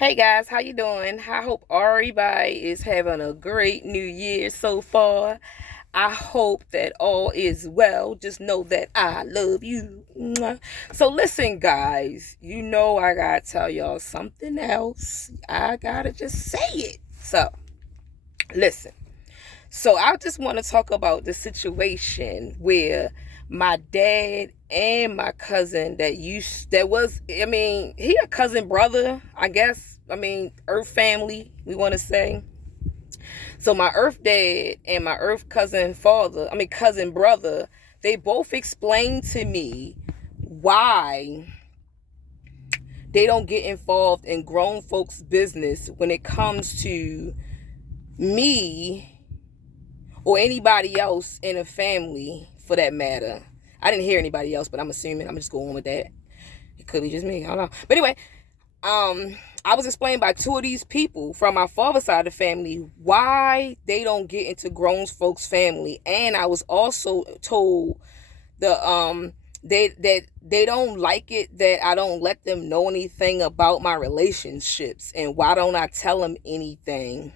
Hey guys, how you doing? I hope everybody is having a great new year so far. I hope that all is well. Just know that I love you. Mwah. So listen guys, I gotta tell y'all something else. I gotta just say it. So listen. So I just want to talk about the situation where my dad and my cousin he a cousin brother, I guess. Earth family, we want to say. So my earth dad and my earth cousin brother, they both explained to me why they don't get involved in grown folks' business when it comes to me or anybody else in a family for that matter. I didn't hear anybody else, but I'm assuming I'm just going with that. It could be just me. I don't know. But anyway, I was explained by two of these people from my father's side of the family why they don't get into grown folks' family, and I was also told they don't like it that I don't let them know anything about my relationships, and why don't I tell them anything?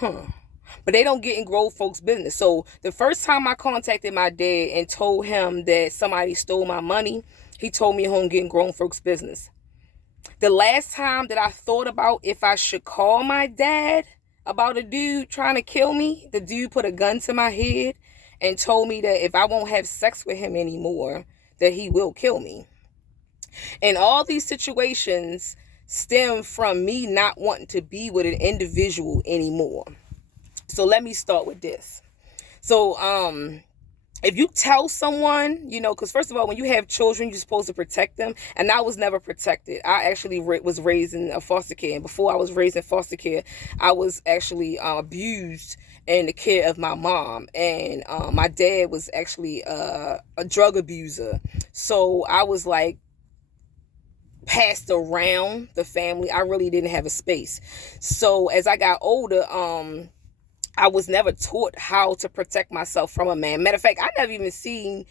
But they don't get in grown folks' business. So the first time I contacted my dad and told him that somebody stole my money, he told me he don't get in grown folks' business. The last time that I thought about if I should call my dad about a dude trying to kill me, the dude put a gun to my head and told me that if I won't have sex with him anymore, that he will kill me. And all these situations stem from me not wanting to be with an individual anymore. So let me start with this. So, if you tell someone, because first of all, when you have children, you're supposed to protect them. And I was never protected. I actually was raised in a foster care. And before I was raised in foster care, I was actually abused in the care of my mom. And my dad was actually a drug abuser. So I was like passed around the family. I really didn't have a space. So as I got older, I was never taught how to protect myself from a man. Matter of fact, I never even seen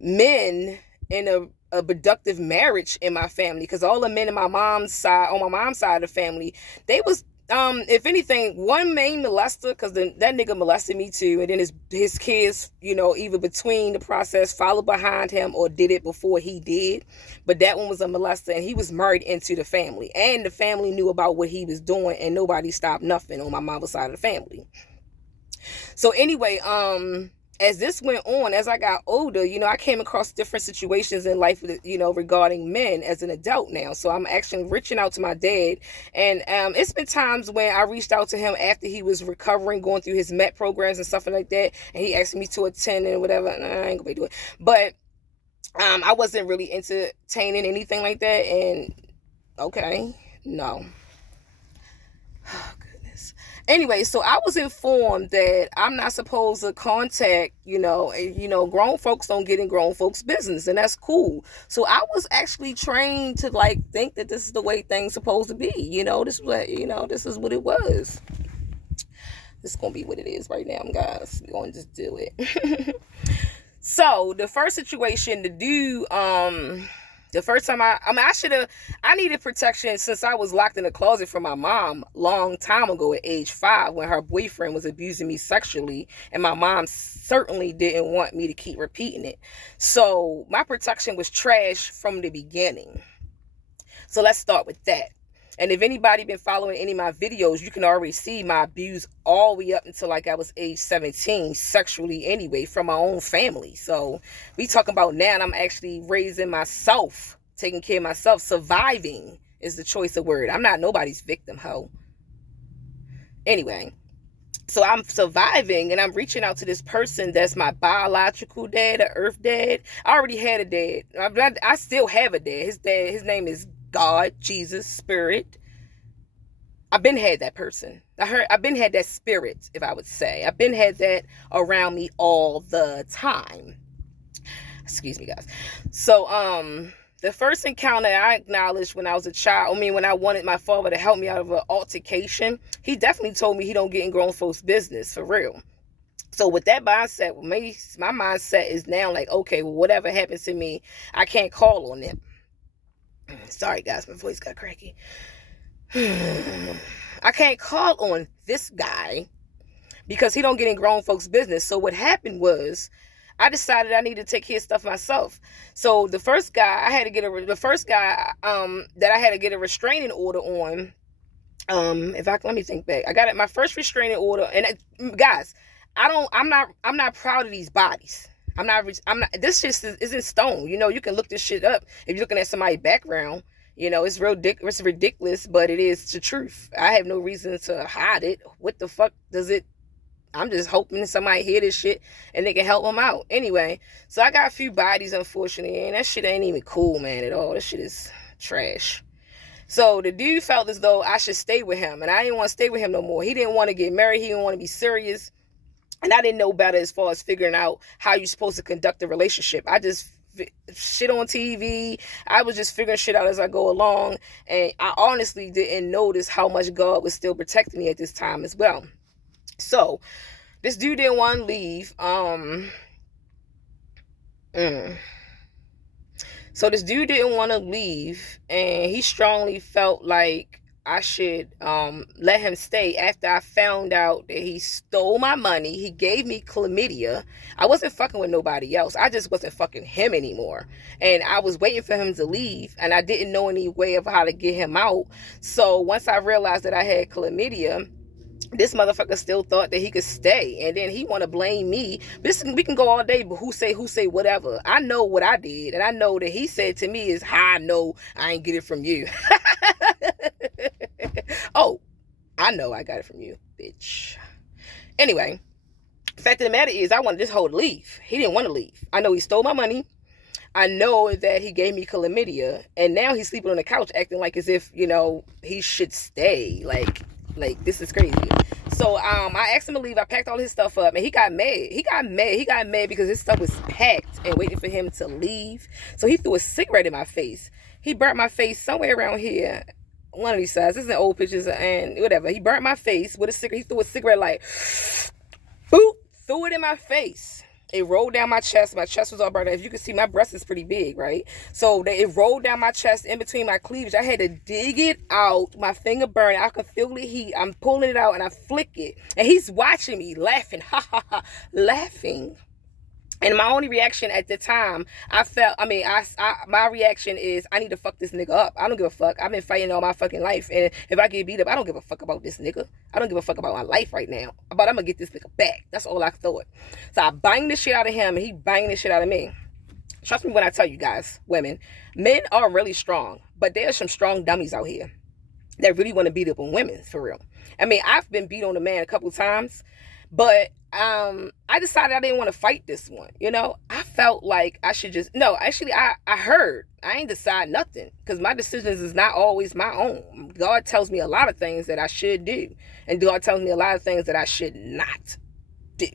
men in a productive marriage in my family, because all the men on my mom's side of the family, they was if anything, one main molester, because that nigga molested me too, and then his kids, either between the process followed behind him or did it before he did. But that one was a molester, and he was married into the family, and the family knew about what he was doing, and nobody stopped nothing on my mama's side of the family. So anyway, as this went on, as I got older, I came across different situations in life, regarding men as an adult now. So I'm actually reaching out to my dad, and it's been times when I reached out to him after he was recovering, going through his MET programs and stuff like that, and he asked me to attend and whatever. Nah, I ain't gonna be doing it. But I wasn't really entertaining anything like that, and okay, no. Anyway, so I was informed that I'm not supposed to contact, grown folks don't get in grown folks' business, and that's cool. So I was actually trained to think that this is the way things supposed to be. This is what it was. This is gonna be what it is right now, guys. We're gonna just do it. So the first situation, the first time I needed protection since I was locked in the closet from my mom long time ago at age 5, when her boyfriend was abusing me sexually, and my mom certainly didn't want me to keep repeating it. So my protection was trash from the beginning. So let's start with that. And if anybody been following any of my videos, you can already see my abuse all the way up until I was age 17, sexually anyway, from my own family. So we talking about now, and I'm actually raising myself, taking care of myself. Surviving is the choice of word. I'm not nobody's victim, ho. Anyway, so I'm surviving, and I'm reaching out to this person that's my biological dad, an earth dad. I already had a dad. I still have a dad. His name is God, Jesus, Spirit. I've been had that person. I've been had that spirit, if I would say. I've been had that around me all the time. Excuse me, guys. So, the first encounter I acknowledged when I was a child, when I wanted my father to help me out of an altercation, he definitely told me he don't get in grown folks' business, for real. So with that mindset, my mindset is now okay, well, whatever happens to me, I can't call on them. Sorry, guys, my voice got cracky. I can't call on this guy because he don't get in grown folks' business. So what happened was, I decided I needed to take care of stuff myself. So the first guy I had to get that I had to get a restraining order on. Let me think back. I got it. My first restraining order, and guys, I'm not proud of these bodies. I'm not. This shit isn't stone. You know, you can look this shit up if you're looking at somebody's background. You know, it's ridiculous, but it is the truth. I have no reason to hide it. What the fuck does it? I'm just hoping somebody hear this shit and they can help them out. Anyway, so I got a few bodies, unfortunately, and that shit ain't even cool, man, at all. That shit is trash. So the dude felt as though I should stay with him, and I didn't want to stay with him no more. He didn't want to get married. He didn't want to be serious. And I didn't know better as far as figuring out how you're supposed to conduct a relationship. I just shit on TV. I was just figuring shit out as I go along. And I honestly didn't notice how much God was still protecting me at this time as well. So this dude didn't want to leave. So this dude didn't want to leave, and he strongly felt like I should let him stay after I found out that he stole my money. He gave me chlamydia. I wasn't fucking with nobody else. I just wasn't fucking him anymore. And I was waiting for him to leave, and I didn't know any way of how to get him out. So once I realized that I had chlamydia, this motherfucker still thought that he could stay, and then he want to blame me. We can go all day, but who say whatever. I know what I did, and I know that he said to me is how I know I ain't get it from you. Oh, I know I got it from you, bitch. Anyway, the fact of the matter is I wanted this hoe to leave. He didn't want to leave. I know he stole my money. I know that he gave me chlamydia, and now he's sleeping on the couch acting like as if, you know, he should stay. Like this is crazy. So I asked him to leave. I packed all his stuff up, and he got mad. He got mad because his stuff was packed and waiting for him to leave. So he threw a cigarette in my face. He burnt my face somewhere around here. One of these sides. This is in old pictures and whatever. He burnt my face with a cigarette. He threw a cigarette like, boop, threw it in my face. It rolled down my chest. My chest was all burnt. As you can see, my breast is pretty big, right? So it rolled down my chest in between my cleavage. I had to dig it out. My finger burned. I could feel the heat. I'm pulling it out and I flick it. And he's watching me laughing. Ha ha ha. Laughing. And my only reaction at the time, my reaction is, I need to fuck this nigga up. I don't give a fuck. I've been fighting all my fucking life. And if I get beat up, I don't give a fuck about this nigga. I don't give a fuck about my life right now. But I'm going to get this nigga back. That's all I thought. So I banged the shit out of him, and he banged the shit out of me. Trust me when I tell you guys, women, men are really strong. But there's some strong dummies out here that really want to beat up on women, for real. I mean, I've been beat on a man a couple times. But I decided I didn't want to fight this one. You know, I felt like I should just, no, actually, I heard. I ain't decide nothing because my decisions is not always my own. God tells me a lot of things that I should do. And God tells me a lot of things that I should not do.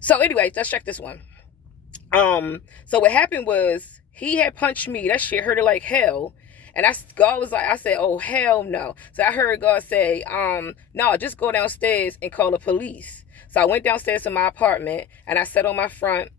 So anyway, let's check this one. So what happened was he had punched me. That shit hurted like hell. And God was like, I said, oh, hell no. So I heard God say, no, just go downstairs and call the police. So I went downstairs to my apartment and I sat on my front,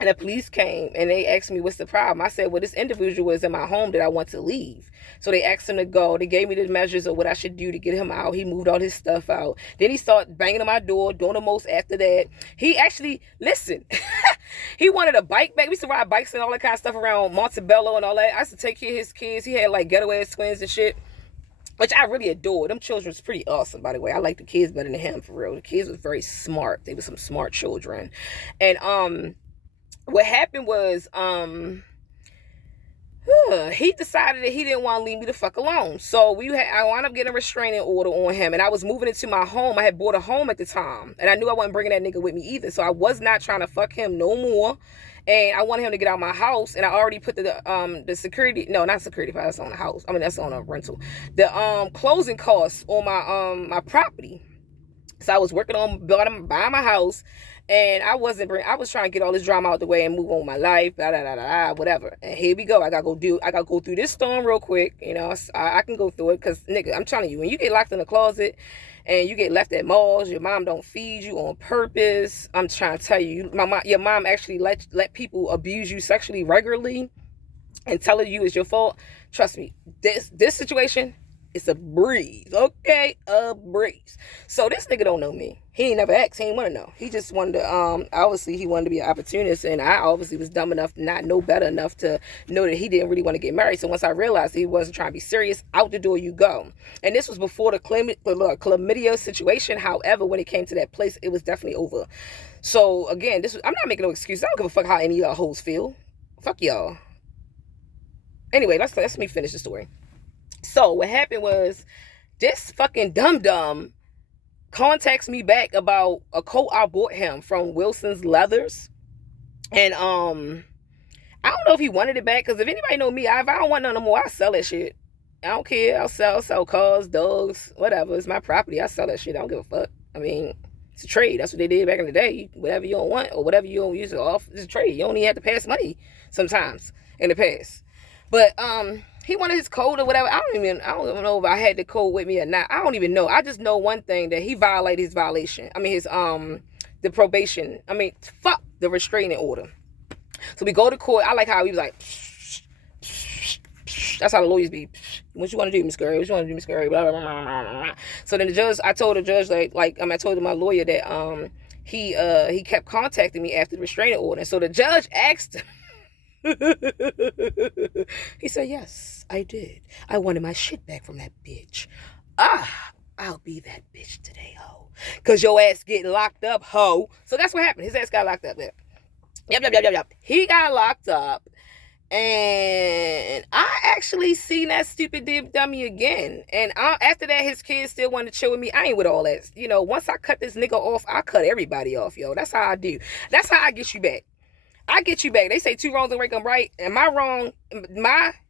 and the police came and they asked me, what's the problem? I said, well, this individual is in my home that I want to leave. So they asked him to go. They gave me the measures of what I should do to get him out. He moved all his stuff out. Then he started banging on my door, doing the most after that. He actually, listen, he wanted a bike back. We used to ride bikes and all that kind of stuff around Montebello and all that. I used to take care of his kids. He had like ghetto-ass twins and shit, which I really adore. Them children was pretty awesome, by the way. I like the kids better than him, for real. The kids was very smart. They were some smart children. And what happened was he decided that he didn't want to leave me the fuck alone. So I wound up getting a restraining order on him, and I was moving into my home. I had bought a home at the time, and I knew I wasn't bringing that nigga with me either. So I was not trying to fuck him no more. And I wanted him to get out of my house, and I already put the security, no, not security, that's on the house. I mean, that's on a rental. The closing costs on my property. So I was working on buying my house, and I was trying to get all this drama out the way and move on with my life, blah, blah, blah, blah, whatever. And here we go. I gotta go through this storm real quick. You know, I can go through it because, nigga, I'm telling you, when you get locked in the closet and you get left at malls, your mom don't feed you on purpose. I'm trying to tell you, your mom actually let people abuse you sexually regularly. and telling you it's your fault, trust me, this situation, it's a breeze, okay? A breeze. So this nigga don't know me. He ain't never asked. He ain't want to know. He just wanted to, obviously he wanted to be an opportunist, and I obviously was dumb enough to not know better enough to know that he didn't really want to get married. So once I realized he wasn't trying to be serious, out the door you go. And this was before the chlamydia situation. However, when it came to that place, it was definitely over. So again, I'm not making no excuse. I don't give a fuck how any of y'all hoes feel. Fuck y'all. Anyway, let's me finish the story. So what happened was, this fucking dum-dum contacts me back about a coat I bought him from Wilson's Leathers. And I don't know if he wanted it back, because if anybody know me, if I don't want none no more, I sell that shit. I don't care. I'll sell cars, dogs, whatever. It's my property. I sell that shit. I don't give a fuck. I mean, it's a trade. That's what they did back in the day. Whatever you don't want or whatever you don't use it off, it's a trade. You only have to pass money sometimes in the past. But he wanted his code or whatever. I don't even know if I had the code with me or not. I don't even know. I just know one thing, that he violated his violation. I mean, his the probation. I mean, fuck the restraining order. So we go to court. I like how he was like, that's how the lawyers be. What you want to do, Miss Curry? What you want to do, Miss Curry? Blah, blah, blah, blah, blah. So then the judge, I told the judge I told my lawyer that he kept contacting me after the restraining order. So the judge asked him. He said, yes, I did. I wanted my shit back from that bitch. I'll be that bitch today, ho. Because your ass getting locked up, ho. So that's what happened. His ass got locked up there. Yep. He got locked up. And I actually seen that stupid dummy again. And after that, his kids still wanted to chill with me. I ain't with all that. You know, once I cut this nigga off, I cut everybody off, yo. That's how I do. That's how I get you back. I get you back. They say two wrongs don't make them right. Am I wrong?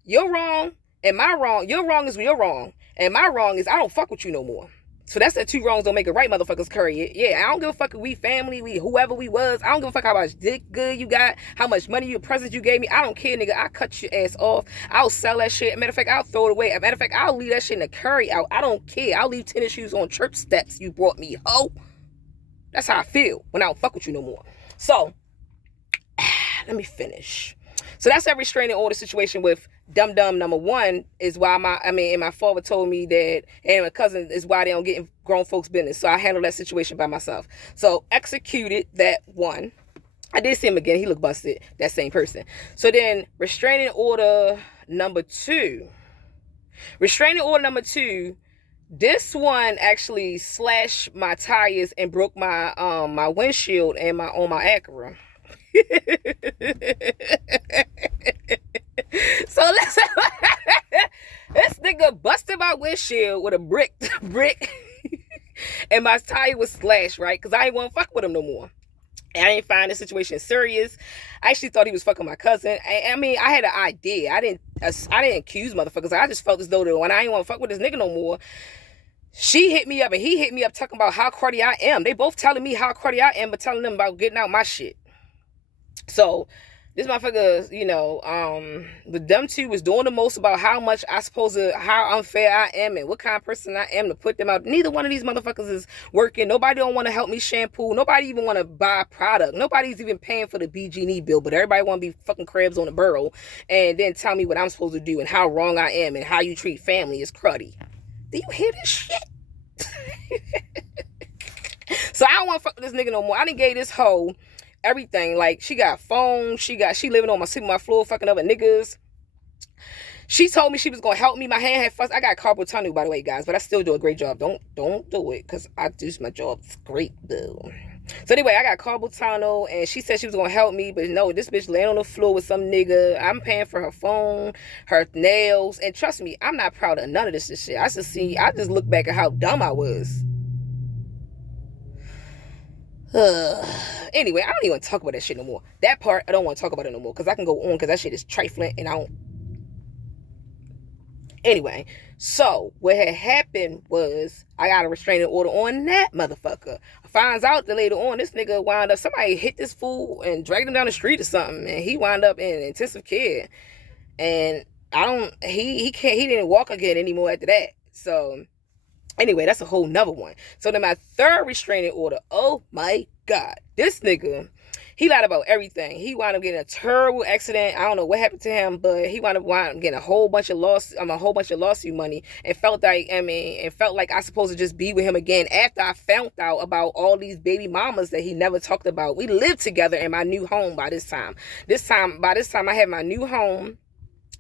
You're wrong. Am I wrong? Your wrong is you're wrong. And my wrong is I don't fuck with you no more. So that's that two wrongs don't make it right, motherfuckers. Curry. Yeah, I don't give a fuck if we family, we whoever we was. I don't give a fuck how much dick good you got, how much money you presents you gave me. I don't care, nigga. I cut your ass off. I'll sell that shit. Matter of fact, I'll throw it away. Matter of fact, I'll leave that shit in the curry out. I don't care. I'll leave tennis shoes on church steps you brought me, ho. That's how I feel when I don't fuck with you no more. So let me finish. So that's that restraining order situation with dum-dum number one is why my father told me that, and my cousin is why they don't get in grown folks' business. So I handled that situation by myself. So executed that one. I did see him again. He looked busted. That same person. So then restraining order number two. Restraining order number two. This one actually slashed my tires and broke my my windshield and on my Acura. So listen, this nigga busted my windshield with a brick, and my tire was slashed, right? Because I ain't want to fuck with him no more. And I ain't find the situation serious. I actually thought he was fucking my cousin. I mean, I had an idea. I didn't accuse motherfuckers. I just felt as though that when I ain't want to fuck with this nigga no more, she hit me up and he hit me up talking about how cruddy I am. They both telling me how cruddy I am, but telling them about getting out my shit. So this motherfucker, you know, the them two was doing the most about how unfair I am and what kind of person I am to put them out. Neither one of these motherfuckers is working. Nobody don't want to help me shampoo. Nobody even want to buy a product. Nobody's even paying for the BG&E bill, but everybody want to be fucking crabs on the barrel and then tell me what I'm supposed to do and how wrong I am and how you treat family is cruddy. Do you hear this shit? So I don't want to fuck with this nigga no more. I done gave this hoe everything. Like, she got phone, she living on my floor fucking other niggas. She told me she was gonna help me. My hand had fussed. I got carpal tunnel, by the way, guys, but I still do a great job. Don't do it, because I do my job. It's great, boo. So anyway, I got carpal tunnel, and she said she was gonna help me, but no, this bitch laying on the floor with some nigga. I'm paying for her phone, her nails, and trust me, I'm not proud of none of this shit. I just look back at how dumb I was. Anyway, I don't even want to talk about that shit no more. That part, I don't want to talk about it no more, because I can go on, because that shit is trifling, and I don't. Anyway, so what had happened was I got a restraining order on that motherfucker. I finds out that later on, this nigga wound up, somebody hit this fool and dragged him down the street or something, and he wound up in intensive care. And he didn't walk again anymore after that. So anyway, that's a whole nother one. So then my third restraining order, oh my God, this nigga, He lied about everything. He wound up getting a terrible accident. I don't know what happened to him, but he wound up getting a whole bunch of lawsuit money, and felt like I was supposed to just be with him again after I found out about all these baby mamas that he never talked about. We lived together in my new home by this time. By this time I had my new home.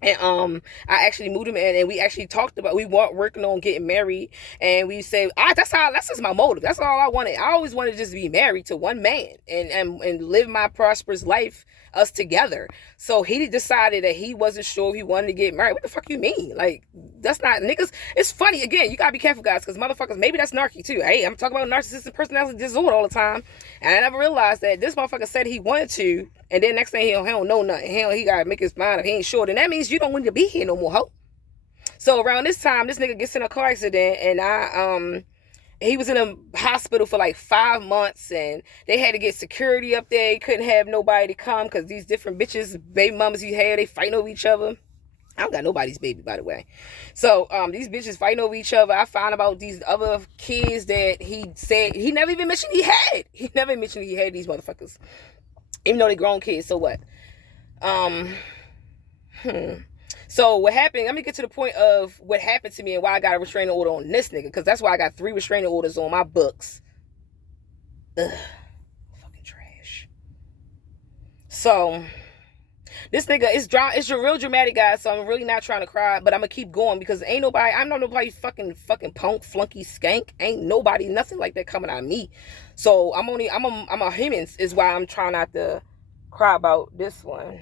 And I actually moved him in, and we actually talked about, we weren't working on getting married, and we said, that's just my motive. That's all I wanted. I always wanted to just be married to one man and live my prosperous life, us together. So he decided that he wasn't sure if he wanted to get married. What the fuck you mean? Like, that's not niggas. It's funny, again, you gotta be careful, guys, because motherfuckers, maybe that's narky too. Hey, I'm talking about narcissistic personality disorder all the time, and I never realized that this motherfucker said he wanted to, and then next thing he don't know nothing. He gotta make his mind up. He ain't sure. Then that means you don't want to be here no more, ho. So around this time, this nigga gets in a car accident, and he was in a hospital for like 5 months, and they had to get security up there. He couldn't have nobody to come because these different bitches, baby mamas he had, they fighting over each other. I don't got nobody's baby, by the way. So these bitches fighting over each other. I found about these other kids that he said he never even mentioned he had. He never mentioned he had these motherfuckers, even though they grown kids. So what? So what happened, let me get to the point of what happened to me and why I got a restraining order on this nigga, because that's why I got 3 restraining orders on my books. Ugh, fucking trash. So this nigga is it's a real dramatic, guy, so I'm really not trying to cry, but I'm gonna keep going because I'm not nobody fucking punk, flunky, skank. Ain't nobody, nothing like that coming out of me. So I'm a human, is why I'm trying not to cry about this one.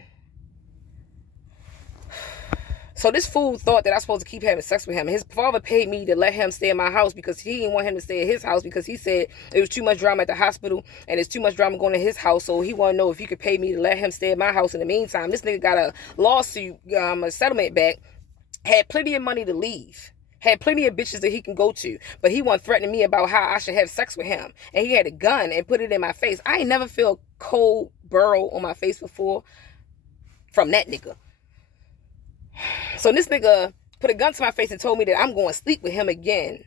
So this fool thought that I was supposed to keep having sex with him. His father paid me to let him stay in my house because he didn't want him to stay at his house, because he said it was too much drama at the hospital and there's too much drama going to his house. So he wanted to know if he could pay me to let him stay at my house in the meantime. This nigga got a lawsuit, a settlement back, had plenty of money to leave, had plenty of bitches that he can go to, but he wasn't threatening me about how I should have sex with him. And he had a gun and put it in my face. I ain't never felt cold burrow on my face before from that nigga. So this nigga put a gun to my face and told me that I'm going to sleep with him again,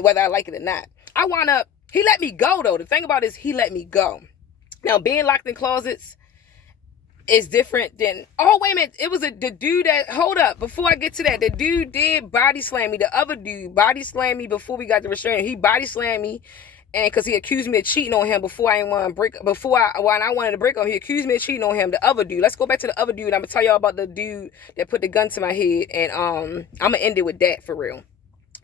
whether I like it or not. I wound up, he let me go though. The thing about it is he let me go. Now, being locked in closets is different than, oh, wait a minute. It was the dude that, hold up, before I get to that, the dude did body slam me. The other dude body slammed me before we got the restraining. He body slammed me, and because he accused me of cheating on him when I wanted to break up, he accused me of cheating on him. The other dude, let's go back to the other dude. I'm gonna tell y'all about the dude that put the gun to my head, and I'm gonna end it with that for real.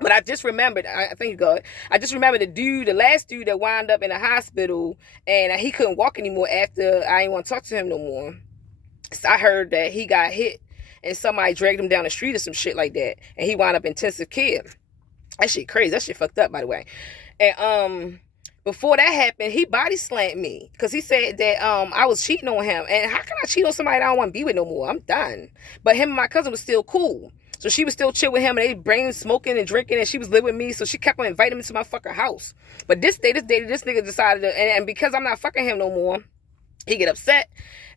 But I just remembered, I thank God, I just remembered the last dude that wound up in the hospital, and he couldn't walk anymore after I didn't want to talk to him no more. So I heard that he got hit and somebody dragged him down the street or some shit like that, and he wound up in intensive care. That shit crazy. That shit fucked up, by the way. And before that happened, he body slammed me because he said that I was cheating on him. And how can I cheat on somebody that I don't want to be with no more? I'm done. But him and my cousin was still cool. So she was still chill with him, and they bring smoking and drinking, and she was living with me. So she kept on inviting him to my fucking house. But this nigga decided to, and because I'm not fucking him no more, he get upset.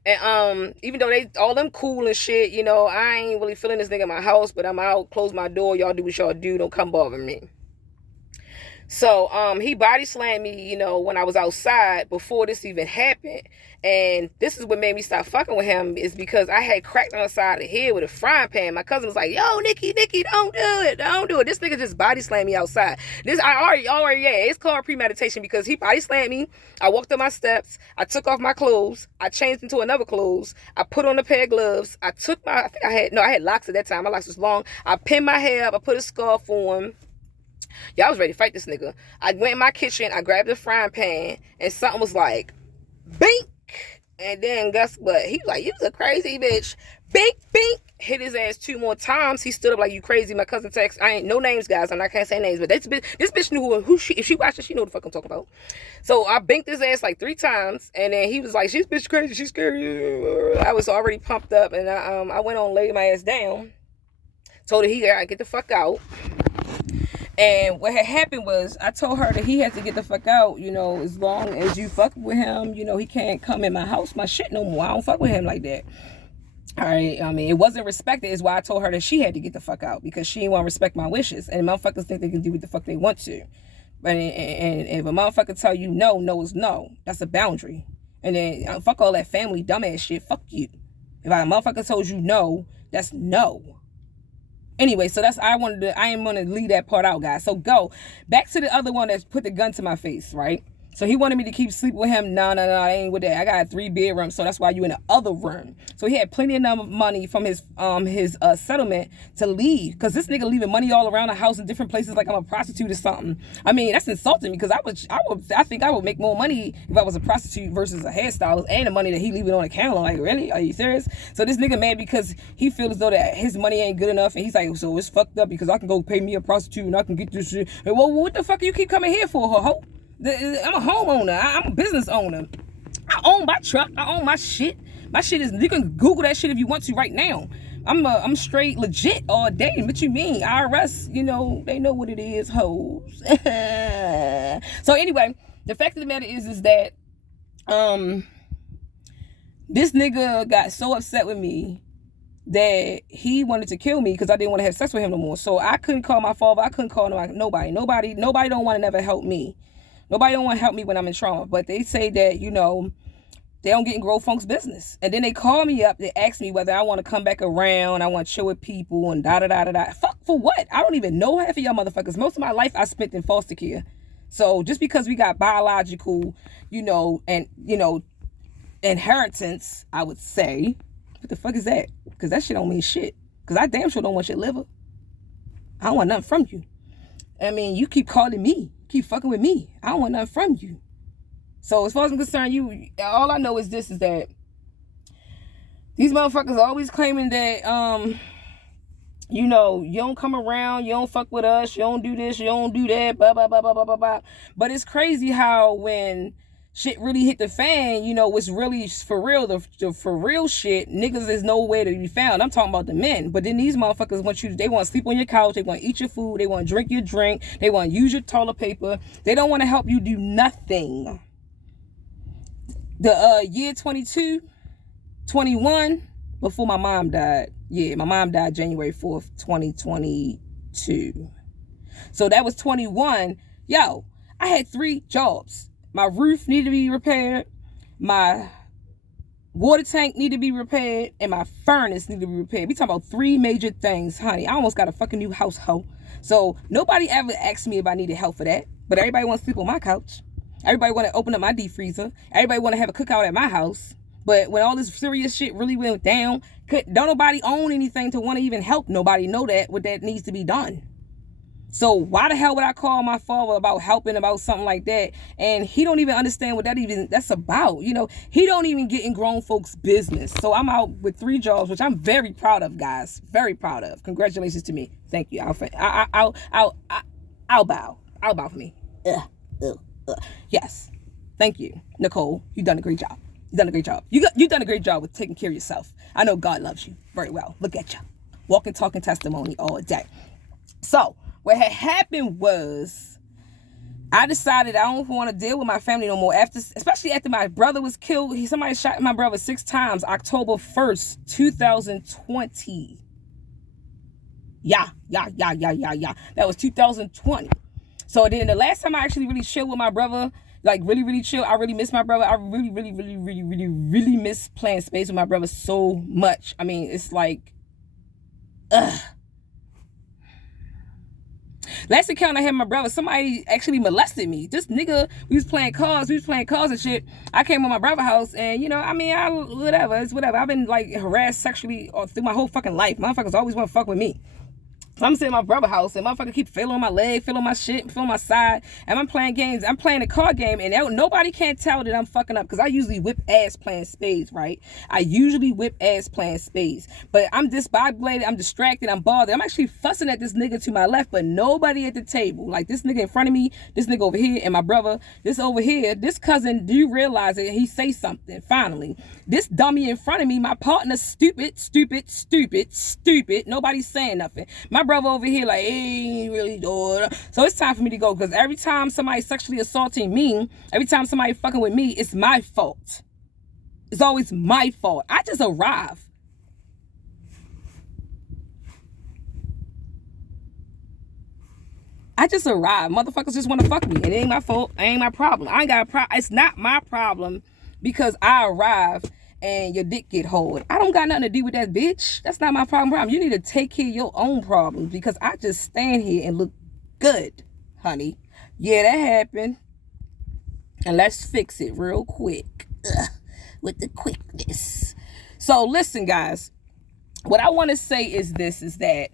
And even though they all them cool and shit, you know, I ain't really feeling this nigga in my house, but I'm out, close my door, y'all do what y'all do, don't come bother me. So he body slammed me, you know, when I was outside before this even happened. And this is what made me stop fucking with him, is because I had cracked on the side of the head with a frying pan. My cousin was like, yo, Nikki, don't do it. Don't do it. This nigga just body slammed me outside. It's called premeditation, because he body slammed me. I walked up my steps. I took off my clothes. I changed into another clothes. I put on a pair of gloves. I had locks at that time. My locks was long. I pinned my hair up. I put a scarf on. Yeah, I was ready to fight this nigga. I went in my kitchen, I grabbed a frying pan, and something was like, bink! And then guess what? He was like, you was a crazy bitch. Bink, bink! Hit his ass 2 more times. He stood up like, you crazy. My cousin text, I ain't no names, guys. I can't say names, but this bitch knew who she, if she watched it, she know what the fuck I'm talking about. So I binked his ass like 3 times, and then he was like, she's bitch crazy, she's scary. I was already pumped up, and I went on, laid my ass down, told her he gotta get the fuck out. And what had happened was, I told her that he had to get the fuck out, you know, as long as you fuck with him, you know, he can't come in my house, my shit no more. I don't fuck with him like that. All right, I mean, it wasn't respected, is why I told her that she had to get the fuck out, because she didn't want to respect my wishes. And motherfuckers think they can do what the fuck they want to. But and if a motherfucker tell you no, no is no. That's a boundary. And then fuck all that family dumbass shit. Fuck you. If I motherfucker told you no, that's no. Anyway, so I am gonna leave that part out, guys. So go back to the other one that put the gun to my face, right? So he wanted me to keep sleeping with him. No, I ain't with that. I got a 3-bedroom, so that's why you in the other room. So he had plenty of money from his settlement to leave, because this nigga leaving money all around the house in different places like I'm a prostitute or something. I mean, that's insulting me, because I think I would make more money if I was a prostitute versus a hairstylist, and the money that he leaving on the counter. Like, really? Are you serious? So this nigga mad because he feels as though that his money ain't good enough, and he's like, so it's fucked up because I can go pay me a prostitute and I can get this shit. And well, what the fuck you keep coming here for, ho? I'm a homeowner. I'm a business owner. I own my truck. I own my shit. My shit is, you can Google that shit if you want to right now. I'm straight legit all day. What you mean? IRS, you know, they know what it is, hoes. So anyway, the fact of the matter is that this nigga got so upset with me that he wanted to kill me because I didn't want to have sex with him no more. So I couldn't call my father. I couldn't call nobody. Nobody don't want to never help me. Nobody don't want to help me when I'm in trauma. But they say that, you know, they don't get in Grown Funk's business. And then they call me up. They ask me whether I want to come back around. I want to chill with people and da-da-da-da-da. Fuck for what? I don't even know half of y'all motherfuckers. Most of my life I spent in foster care. So just because we got biological, you know, and, you know, inheritance, I would say, what the fuck is that? Because that shit don't mean shit. Because I damn sure don't want your liver. I don't want nothing from you. I mean, you keep calling me. Keep fucking with me. I don't want nothing from you. So as far as I'm concerned, all I know is this, is that these motherfuckers are always claiming that, you know, you don't come around, you don't fuck with us, you don't do this, you don't do that, blah, blah, blah, blah, blah, blah, blah. But it's crazy how when shit really hit the fan, you know, what's really for real, the for real shit, niggas is nowhere to be found. I'm talking about the men. But then these motherfuckers they want to sleep on your couch, they want to eat your food, they want to drink your drink, they want to use your toilet paper. They don't want to help you do nothing. The year 21, before my mom died. Yeah, my mom died January 4th, 2022. So that was 21. Yo, I had 3 jobs. My roof needed to be repaired, my water tank needed to be repaired, and my furnace needed to be repaired. We talking about 3 major things, honey. I almost got a fucking new house, ho. So nobody ever asked me if I needed help for that. But everybody want to sleep on my couch. Everybody want to open up my deep freezer. Everybody want to have a cookout at my house. But when all this serious shit really went down, don't nobody own anything to want to even help nobody know what that needs to be done. So why the hell would I call my father about helping about something like that? And he don't even understand what that's about. You know, he don't even get in grown folks' business. So I'm out with 3 jobs, which I'm very proud of, guys. Very proud of. Congratulations to me. Thank you. I'll bow. I'll bow for me. Yes. Thank you, Nicole. You done a great job. You done a great job. You done a great job with taking care of yourself. I know God loves you very well. Look at you. Walking, talking testimony all day. So what had happened was I decided I don't want to deal with my family no more, especially after my brother was killed. Somebody shot my brother 6 times, October 1st, 2020. Yeah. That was 2020. So then the last time I actually really chilled with my brother, like really chill, I really miss my brother. I really miss playing space with my brother so much. I mean, it's like, last encounter I had my brother, somebody actually molested me. This nigga, we was playing cards and shit. I came to my brother's house, and you know, I mean, it's whatever. I've been like harassed sexually through my whole fucking life. Motherfuckers always want to fuck with me. So I'm sitting in my brother's house, and motherfucker keep feeling on my leg, feeling my shit, feeling my side, and I'm playing games. I'm playing a card game, and nobody can tell that I'm fucking up, because I usually whip ass playing spades, right? I usually whip ass playing spades, but I'm discombobulated, I'm distracted, I'm bothered. I'm actually fussing at this nigga to my left, but nobody at the table. Like this nigga in front of me, this nigga over here, and my brother, this over here, this cousin, do you realize it? He say something, finally. This dummy in front of me, my partner, stupid. Nobody's saying nothing. My brother over here like, hey, really doing. So it's time for me to go, because every time somebody sexually assaulting me, every time somebody fucking with me, it's my fault. It's always my fault. I just arrive. Motherfuckers just want to fuck me. It ain't my fault. It ain't my problem. I ain't got a problem. It's not my problem because I arrive and your dick get hard. I don't got nothing to do with that, bitch. That's not my problem. You need to take care of your own problems, because I just stand here and look good, honey. Yeah, that happened. And let's fix it real quick. With the quickness. So listen, guys. What I want to say is this, is that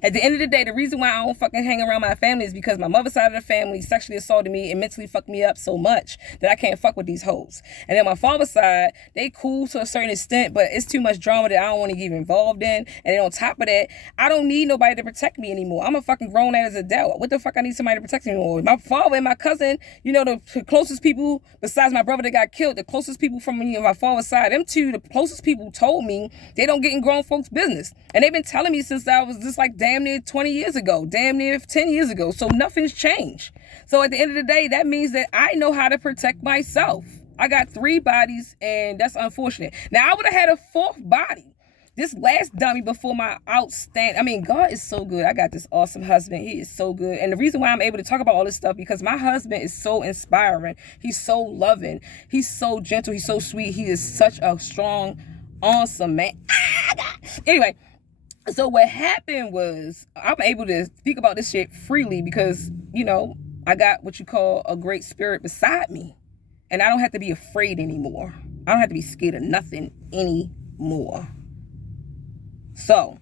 at the end of the day, the reason why I don't fucking hang around my family is because my mother's side of the family sexually assaulted me and mentally fucked me up so much that I can't fuck with these hoes. And then my father's side, they cool to a certain extent, but it's too much drama that I don't want to get involved in. And then on top of that, I don't need nobody to protect me anymore. I'm a fucking grown ass adult. What the fuck I need somebody to protect me anymore? My father and my cousin, you know, the closest people besides my brother that got killed, the closest people from me on my father's side, them two, the closest people told me they don't get in grown folks' business. And they've been telling me since I was just like damn near 20 years ago, damn near 10 years ago. So nothing's changed. So at the end of the day, that means that I know how to protect myself. I got 3 bodies, and that's unfortunate. Now, I would have had a 4th body. This last dummy before my God is so good. I got this awesome husband. He is so good. And the reason why I'm able to talk about all this stuff, because my husband is so inspiring. He's so loving. He's so gentle. He's so sweet. He is such a strong, awesome man. Anyway, so what happened was I'm able to speak about this shit freely because, you know, I got what you call a great spirit beside me. And I don't have to be afraid anymore. I don't have to be scared of nothing anymore. So,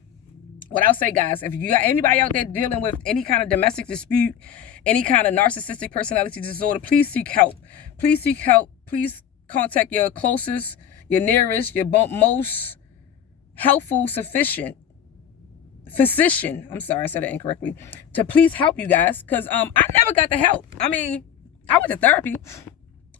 what I'll say, guys, if you got anybody out there dealing with any kind of domestic dispute, any kind of narcissistic personality disorder, please seek help. Please seek help. Please contact your closest, your nearest, your most helpful, physician, I'm sorry, I said it incorrectly, to please help you guys, because I never got the help. I mean, I went to therapy,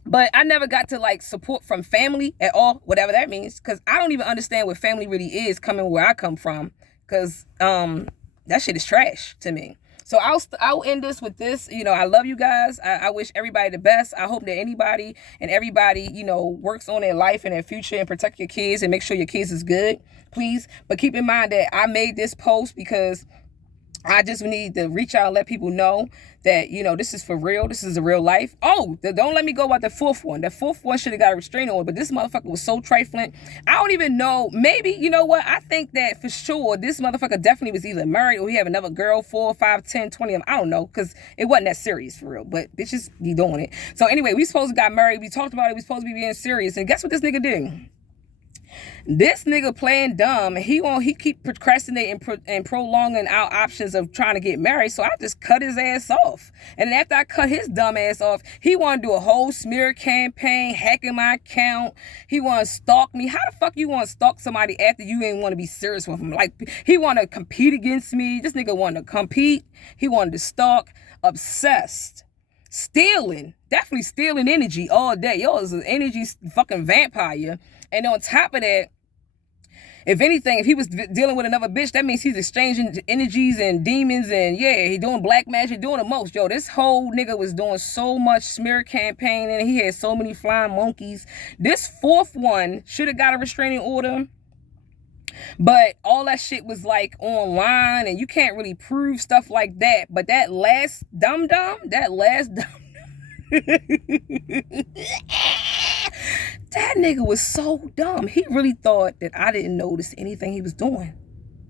but I never got to like support from family at all, whatever that means, because I don't even understand what family really is coming where I come from, because that shit is trash to me. So I'll end this with this. You know, I love you guys. I wish everybody the best. I hope that anybody and everybody, you know, works on their life and their future and protect your kids and make sure your kids is good, please. But keep in mind that I made this post because I just need to reach out and let people know that, you know, this is for real. This is a real life. Oh, don't let me go about the 4th one. The 4th one should have got a restraining order, but this motherfucker was so trifling. I don't even know. Maybe, you know what? I think that for sure, this motherfucker definitely was either married or he have another girl, 4, 5, 10, 20 of them. I don't know, because it wasn't that serious for real, but bitches be doing it. So anyway, we supposed to got married. We talked about it. We supposed to be being serious. And guess what this nigga did? This nigga playing dumb. He keep procrastinating and prolonging our options of trying to get married. So I just cut his ass off. And after I cut his dumb ass off, he want to do a whole smear campaign, hacking my account. He want to stalk me. How the fuck you want to stalk somebody after you ain't want to be serious with him? Like, he want to compete against me. This nigga want to compete. He wanted to stalk. Obsessed. Stealing. Definitely stealing energy all day. Yo is an energy fucking vampire. And on top of that, if anything, if he was dealing with another bitch, that means he's exchanging energies and demons, and yeah, he doing black magic, doing the most. Yo, this whole nigga was doing so much smear campaigning, and he had so many flying monkeys. This 4th one should have got a restraining order, but all that shit was like online, and you can't really prove stuff like that. But that last dum-dum, that nigga was so dumb. He really thought that I didn't notice anything he was doing.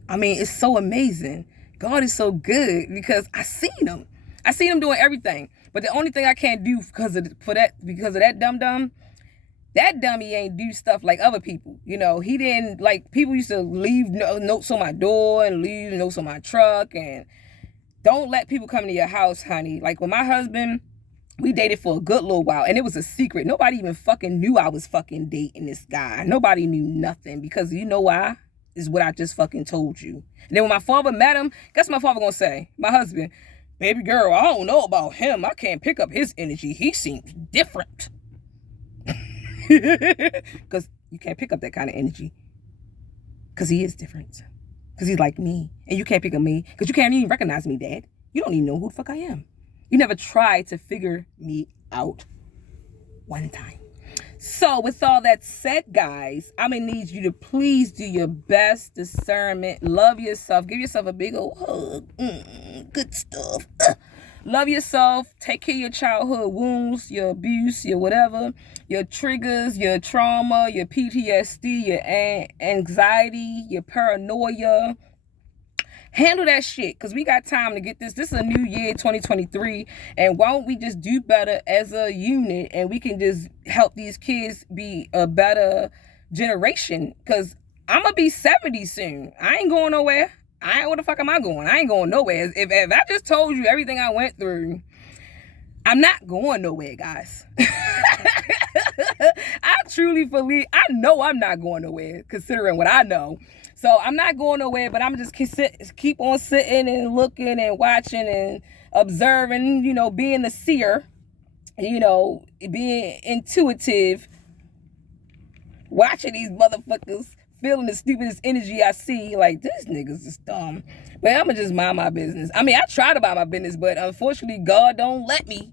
I mean, it's so amazing. God is so good because I seen him. I seen him doing everything. But the only thing I can't do because of that dum-dum, that dummy ain't do stuff like other people. You know, he didn't, like, people used to leave notes on my door and leave notes on my truck. And don't let people come into your house, honey. Like, with my husband, we dated for a good little while, and it was a secret. Nobody even fucking knew I was fucking dating this guy. Nobody knew nothing, because you know why? Is what I just fucking told you. And then when my father met him, guess what my father gonna say? My husband, baby girl, I don't know about him. I can't pick up his energy. He seems different. Because you can't pick up that kind of energy. Because he is different. Because he's like me. And you can't pick up me. Because you can't even recognize me, Dad. You don't even know who the fuck I am. You never tried to figure me out one time. So with all that said, guys, I'm going to need you to please do your best discernment. Love yourself. Give yourself a big old hug. Good stuff. love yourself. Take care of your childhood wounds, your abuse, your whatever, your triggers, your trauma, your PTSD, your anxiety, your paranoia. Handle that shit, because we got time to get this. This is a new year, 2023, and why don't we just do better as a unit, and we can just help these kids be a better generation, because I'm going to be 70 soon. I ain't going nowhere. Where the fuck am I going? I ain't going nowhere. If I just told you everything I went through, I'm not going nowhere, guys. I truly believe, I know I'm not going nowhere, considering what I know. So I'm not going nowhere, but I'm just keep on sitting and looking and watching and observing, you know, being a seer, you know, being intuitive, watching these motherfuckers, feeling the stupidest energy I see, like, this nigga's just dumb. But I'm gonna just mind my business. I mean, I try to mind my business, but unfortunately, God don't let me.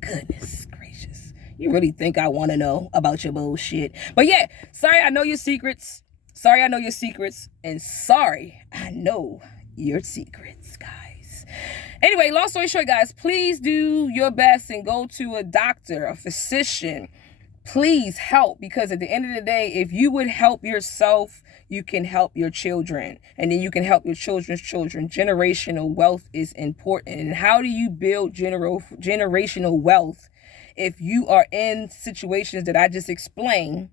Goodness gracious. You really think I want to know about your bullshit? But yeah, sorry I know your secrets. Sorry I know your secrets. And sorry I know your secrets, guys. Anyway, long story short, guys, please do your best and go to a doctor, a physician. Please help, because at the end of the day, if you would help yourself, you can help your children, and then you can help your children's children. Generational wealth is important. And how do you build generational wealth if you are in situations that I just explained,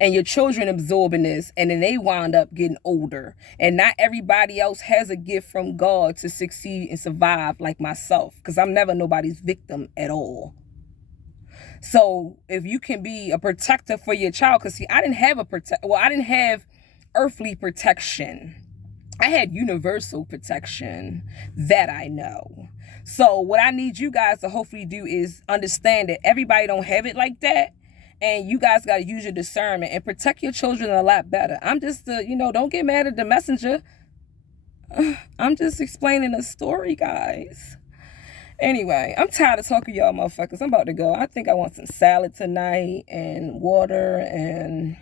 and your children absorbing this, and then they wind up getting older, and not everybody else has a gift from God to succeed and survive like myself, because I'm never nobody's victim at all. So if you can be a protector for your child, because see, I didn't have earthly protection. I had universal protection, that I know. So what I need you guys to hopefully do is understand that everybody don't have it like that. And you guys got to use your discernment and protect your children a lot better. I'm just, don't get mad at the messenger. I'm just explaining a story, guys. Anyway, I'm tired of talking to y'all motherfuckers. I'm about to go. I think I want some salad tonight and water and...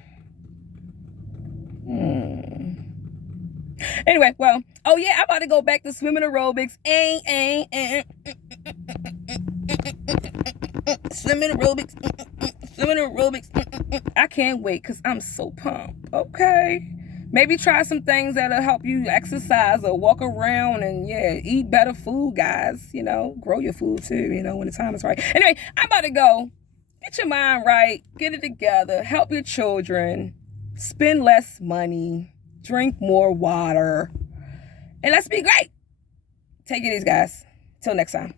Anyway, well, oh yeah, I'm about to go back to swimming aerobics. Swimming aerobics. I can't wait, because I'm so pumped. Okay. Maybe try some things that'll help you exercise or walk around and, yeah, eat better food, guys. You know, grow your food too, when the time is right. Anyway, I'm about to go. Get your mind right. Get it together. Help your children. Spend less money. Drink more water. And let's be great. Take it easy, guys. Till next time.